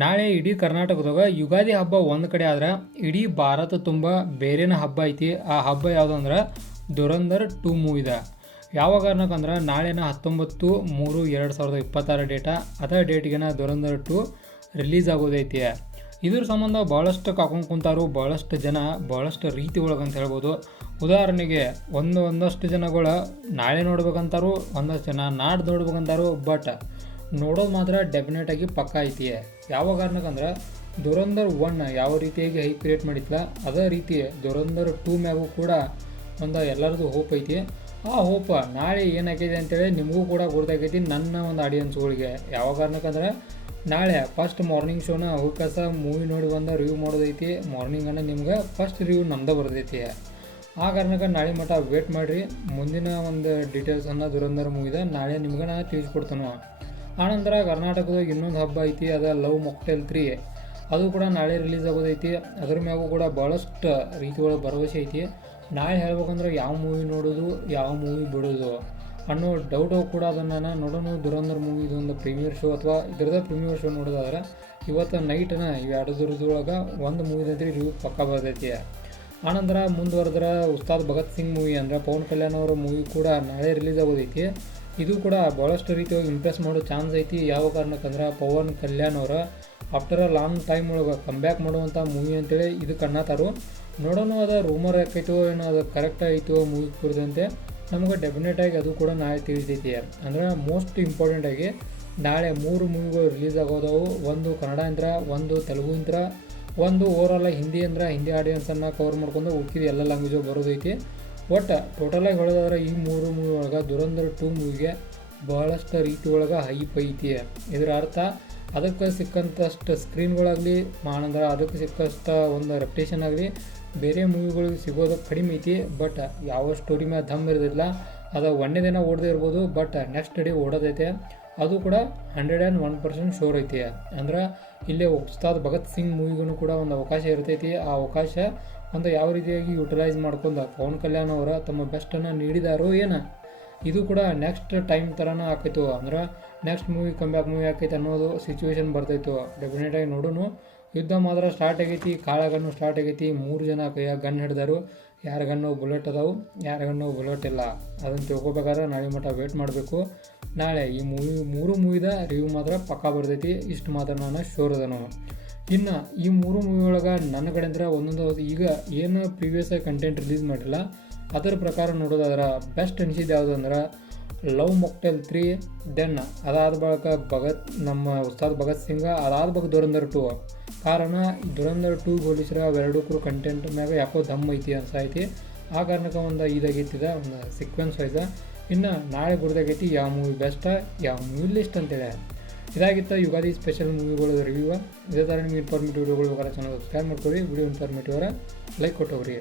ನಾಳೆ ಇಡೀ ಕರ್ನಾಟಕದಾಗ ಯುಗಾದಿ ಹಬ್ಬ ಒಂದು ಕಡೆ ಆದ್ರೆ ಇಡೀ ಭಾರತ ತುಂಬ ಬೇರೆನ ಹಬ್ಬ ಐತಿ. ಆ ಹಬ್ಬ ಯಾವುದು ಅಂದ್ರೆ ಧುರಂಧರ್ 2 ಮೂವಿದ. ಯಾವ ಕಾರಣಕ್ಕಂದ್ರೆ ನಾಳೆನ 19/3/2026 ಡೇಟ. ಅದೇ ಡೇಟ್ಗೆನ ಧುರಂಧರ್ 2 ರಿಲೀಸ್ ಆಗೋದೈತಿ. ಇದ್ರ ಸಂಬಂಧ ಭಾಳಷ್ಟು ಕಾಕೊಂಡು ಕುಂತಾರು ಭಾಳಷ್ಟು ಜನ ಭಾಳಷ್ಟು ರೀತಿ ಒಳಗಂತ ಹೇಳ್ಬೋದು. ಉದಾಹರಣೆಗೆ ಒಂದಷ್ಟು ಜನಗಳು ನಾಳೆ ನೋಡ್ಬೇಕಂತಾರು, ಒಂದಷ್ಟು ಜನ ನಾಡ್ದು ನೋಡ್ಬೇಕಂತಾರು. ಬಟ್ ನೋಡೋದು ಮಾತ್ರ ಡೆಫಿನೆಟಾಗಿ ಪಕ್ಕ ಐತಿ. ಯಾವ ಕಾರಣಕ್ಕಂದ್ರೆ ಧುರಂಧರ್ 1 ಯಾವ ರೀತಿಯಾಗಿ ಹೈ ಕ್ರಿಯೇಟ್ ಮಾಡಿತ್ತಲ್ಲ ಅದೇ ರೀತಿ ಧುರಂಧರ್ 2 ಮ್ಯಾಗೂ ಕೂಡ ಎಲ್ಲರದು ಹೋಪ್ ಐತಿ. ಆ ಹೋಪ್ ನಾಳೆ ಏನಾಗೈತಿ ಅಂತೇಳಿ ನಿಮಗೂ ಕೂಡ ಗೊತ್ತಾಗೈತಿ, ನನ್ನ ಒಂದು ಆಡಿಯನ್ಸ್ಗಳಿಗೆ. ಯಾವ ಕಾರಣಕ್ಕಂದ್ರೆ ನಾಳೆ ಫಸ್ಟ್ ಮಾರ್ನಿಂಗ್ ಶೋನ ಹೋಗ್ಕಸ ಮೂವಿ ನೋಡಿ ಬಂದು ರಿವ್ಯೂ ಮಾಡೋದೈತಿ. ಮಾರ್ನಿಂಗನ್ನು ನಿಮ್ಗೆ ಫಸ್ಟ್ ರಿವ್ಯೂ ನಮ್ದು ಬರ್ತೈತಿ. ಆ ಕಾರಣಕ್ಕೆ ನಾಳೆ ಮಟ್ಟ ವೇಟ್ ಮಾಡಿರಿ. ಮುಂದಿನ ಒಂದು ಡೀಟೇಲ್ಸನ್ನು ಧುರಂಧರ್ ಮೂವಿದ ನಾಳೆ ನಿಮ್ಗೆ ನಾನು ತಿಳಿಸ್ಕೊಡ್ತಾನೆ. ಆನಂತರ ಕರ್ನಾಟಕದಾಗ ಇನ್ನೊಂದು ಹಬ್ಬ ಐತಿ, ಅದು ಲವ್ ಮಾಕ್ಟೇಲ್ 3. ಅದು ಕೂಡ ನಾಳೆ ರಿಲೀಸ್ ಆಗೋದೈತಿ. ಅದ್ರ ಮ್ಯಾಗೂ ಕೂಡ ಭಾಳಷ್ಟು ರೀತಿ ಒಳಗೆ ಭರವಸೆ ಐತಿ. ನಾಳೆ ಹೇಳ್ಬೇಕಂದ್ರೆ ಯಾವ ಮೂವಿ ನೋಡೋದು ಯಾವ ಮೂವಿ ಬಿಡೋದು ಅನ್ನೋ ಡೌಟು ಕೂಡ ಅದನ್ನು ನಾನು ನೋಡೋಣ. ಧುರಂಧರ್ ಮೂವಿ ಇದೊಂದು ಪ್ರೀಮಿಯರ್ ಶೋ ಅಥವಾ ಇದರದ ಪ್ರೀಮಿಯರ್ ಶೋ ನೋಡೋದಾದ್ರೆ ಇವತ್ತು ನೈಟ್ನ ಇವೆರಡರದೊಳಗೆ ಒಂದು ಮೂವಿದಂದ್ರೆ ರಿವ್ಯೂ ಪಕ್ಕ ಬರ್ತೈತಿ. ಆನಂತರ ಮುಂದುವರೆದ್ರೆ ಉಸ್ತಾದ್ ಭಗತ್ ಸಿಂಗ್ ಮೂವಿ ಅಂದರೆ ಪವನ್ ಕಲ್ಯಾಣ್ ಅವರ ಮೂವಿ ಕೂಡ ನಾಳೆ ರಿಲೀಸ್ ಆಗೋದೈತಿ. ಇದು ಕೂಡ ಭಾಳಷ್ಟು ರೀತಿಯಾಗಿ ಇಂಪ್ರೆಸ್ ಮಾಡೋ ಚಾನ್ಸ್ ಐತಿ. ಯಾವ ಕಾರಣಕ್ಕಂದ್ರೆ ಪವನ್ ಕಲ್ಯಾಣ್ ಅವರ ಆಫ್ಟರ್ ಅ ಲಾಂಗ್ ಟೈಮ್ ಒಳಗೆ ಕಮ್ಬ್ಯಾಕ್ ಮಾಡುವಂಥ ಮೂವಿ ಅಂತೇಳಿ ಇದು ಕಣ್ಣತ್ತಾರು. ನೋಡೋಣ ಅದು ರೂಮರ್ ಯಾಕೈತೋ ಏನೋ ಅದು ಕರೆಕ್ಟ್ ಆಯಿತು ಮೂವಿ ಕುರಿತಂತೆ ನಮಗೆ ಡೆಫಿನೆಟಾಗಿ ಅದು ಕೂಡ ನಾಳೆ ತಿಳಿತೈತಿ. ಅಂದರೆ ಮೋಸ್ಟ್ ಇಂಪಾರ್ಟೆಂಟಾಗಿ ನಾಳೆ 3 ಮೂವಿಗಳು ರಿಲೀಸ್ ಆಗೋದವು. ಒಂದು ಕನ್ನಡ ಯಂತ್ರ, ಒಂದು ತೆಲುಗು ಯಂತ್ರ, ಒಂದು ಓವರಾಲ್ ಹಿಂದಿ ಅಂದ್ರೆ ಹಿಂದಿ ಆಡಿಯನ್ಸನ್ನು ಕವರ್ ಮಾಡ್ಕೊಂಡು ಉಳ್ಕಿದ ಎಲ್ಲ ಲ್ಯಾಂಗ್ವೇಜು ಬರೋದೈತಿ. ಒಟ್ಟು ಟೋಟಲಾಗಿ ಹೇಳೋದಾದ್ರೆ ಈ 3 ಮೂವಿ ಒಳಗೆ ಧುರಂಧರ್ 2 ಮೂವಿಗೆ ಭಾಳಷ್ಟು ರೀತಿ ಒಳಗೆ ಹೈಪ್ ಐತಿ. ಇದರ ಅರ್ಥ ಅದಕ್ಕೆ ಸಿಕ್ಕಂಥಷ್ಟು ಸ್ಕ್ರೀನ್ಗಳಾಗಲಿ ಆನಂತರ ಅದಕ್ಕೆ ಸಿಕ್ಕಷ್ಟು ಒಂದು ರೆಪ್ಯುಟೇಷನ್ ಆಗಲಿ ಬೇರೆ ಮೂವಿಗಳಿಗೆ ಸಿಗೋದು ಕಡಿಮೆ ಐತಿ. ಬಟ್ ಯಾವ ಸ್ಟೋರಿ ಮೇಲೆ ದಮ್ ಇರೋದಿಲ್ಲ. ಅದು ಒಂದೇ ದಿನ ಓಡದೇ ಇರ್ಬೋದು, ಬಟ್ ನೆಕ್ಸ್ಟ್ ಡೇ ಓಡೋದೈತೆ. ಅದು ಕೂಡ 101% ಶೋರ್ ಐತಿ. ಅಂದ್ರೆ ಇಲ್ಲೇ ಉಸ್ತಾದ್ ಭಗತ್ ಸಿಂಗ್ ಮೂವಿಗೂ ಕೂಡ ಒಂದು ಅವಕಾಶ ಇರ್ತೈತಿ. ಆ ಅವಕಾಶ ಯಾವ ರೀತಿಯಾಗಿ ಯುಟಿಲೈಸ್ ಮಾಡ್ಕೊಂಡು ಪವನ್ ಕಲ್ಯಾಣ್ ಅವರ ತಮ್ಮ ಬೆಸ್ಟನ್ನು ನೀಡಿದಾರೋ ಏನು, ಇದು ಕೂಡ ನೆಕ್ಸ್ಟ್ ಟೈಮ್ ಥರನ ಆಕೈತು. ಅಂದ್ರೆ ನೆಕ್ಸ್ಟ್ ಮೂವಿ ಕಮ್ಬ್ಯಾಕ್ ಮೂವಿ ಆಕೈತೆ ಅನ್ನೋದು ಸಿಚುವೇಶನ್ ಬರ್ತೈತು. ಡೆಫಿನೆಟಾಗಿ ನೋಡೋಣ. ಯುದ್ಧ ಮಾತ್ರ ಸ್ಟಾರ್ಟ್ ಆಗೈತಿ, ಕಾಳಗನ್ನು ಸ್ಟಾರ್ಟ್ ಆಗೈತಿ. 3 ಜನ ಕೈಯಾಗ ಗನ್ ಹಿಡ್ದಾರು. ಯಾರ ಗನ್ನು ಬುಲೆಟ್ ಅದಾವು, ಯಾರ ಗನ್ನು ಬುಲೆಟ್ ಇಲ್ಲ, ಅದನ್ನು ತಿಳ್ಕೊಬೇಕಾದ್ರೆ ನಾಳೆ ಮಟ್ಟ ವೇಟ್ ಮಾಡಬೇಕು. ನಾಳೆ ಈ ಮೂರು ಮೂವಿದ ರಿವ್ಯೂ ಮಾತ್ರ ಪಕ್ಕಾ ಬರ್ತೈತಿ. ಇಷ್ಟು ಮಾತ್ರ ನಾನು ಶೋರ್ ಅದನು. ಇನ್ನು ಈ 3 ಮೂವಿ ಒಳಗೆ ನನ್ನ ಕಡೆ ಅಂದ್ರೆ ಒಂದೊಂದು ಈಗ ಏನು ಪ್ರೀವಿಯಸ್ ಕಂಟೆಂಟ್ ರಿಲೀಸ್ ಮಾಡಿಲ್ಲ ಅದರ ಪ್ರಕಾರ ನೋಡೋದಾದ್ರೆ ಬೆಸ್ಟ್ ಅನಿಸಿದ್ದು ಯಾವುದು ಅಂದ್ರೆ ಲವ್ ಮಾಕ್ಟೇಲ್ 3. ದೆನ್ ಅದಾದ ಬಳಿಕ ನಮ್ಮ ಉಸ್ತಾದ್ ಭಗತ್ ಸಿಂಗ್, ಅದಾದ ಬಗ್ಗೆ ಧುರಂಧರ್ 2. ಕಾರಣ ಧುರಂಧರ್ 2 ಹೋಲಿಸಿದ್ರೆ ಅವೆರಡಕ್ಕೂ ಕಂಟೆಂಟ್ ಮ್ಯಾಗ ಯಾಕೋ ದಮ್ ಐತಿ ಅನ್ಸೈತಿ. ಆ ಕಾರಣಕ್ಕೆ ಒಂದು ಇದಾಗೈತಿದ ಒಂದು ಸೀಕ್ವೆನ್ಸ್ ವೈಸ. ಇನ್ನು ನಾಳೆ ಗುರ್ದಾಗೈತಿ ಯಾವ ಮೂವಿ ಬೆಸ್ಟ್, ಯಾವ ಮೂವಿ ಲಿಸ್ಟ್ ಅಂತೇಳಿ. ಇದಾಗಿತ್ತು ಯುಗಾದಿ ಸ್ಪೆಷಲ್ ಮೂವಿಗಳು ರಿವ್ಯೂ. ಇದೇ ಥರ ನಿಮ್ಗೆ ಇನ್ಫಾರ್ಮೇಟಿವ್ ವಿಡಿಯೋಗಳು ಬೇಕಾದ್ರೆ ಚಾನಲ್ ಸಬ್ಸ್ಕ್ರೈಬ್ ಮಾಡ್ಕೊಳ್ಳಿ. ವಿಡಿಯೋ ಇನ್ಫಾರ್ಮೇಟಿವ್ ಅವರ ಲೈಕ್ ಕೊಟ್ಟವ್ರಿ.